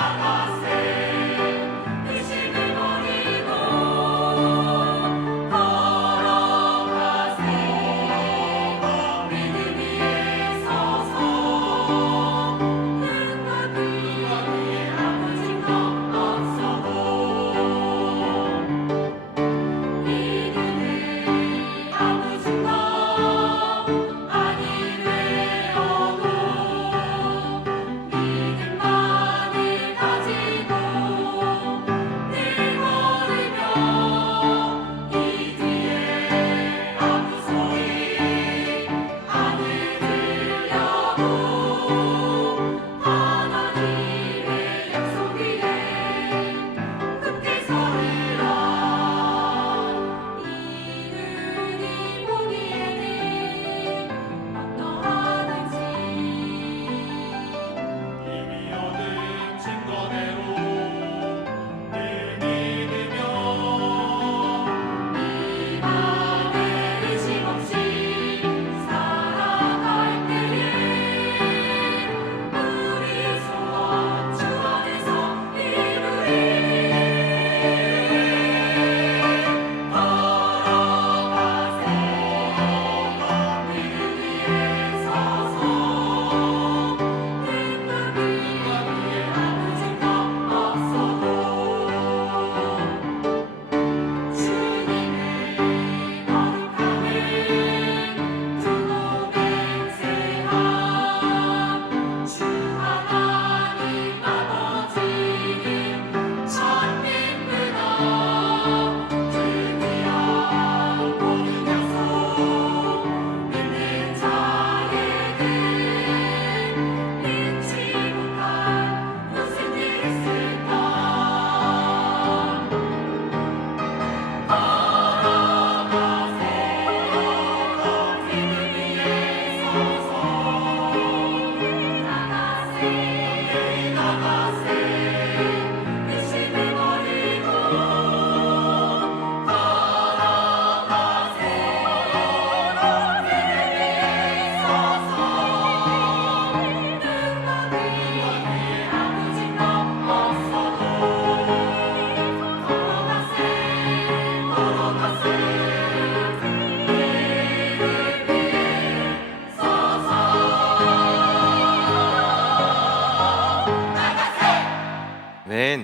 Amen. Amen. 아멘.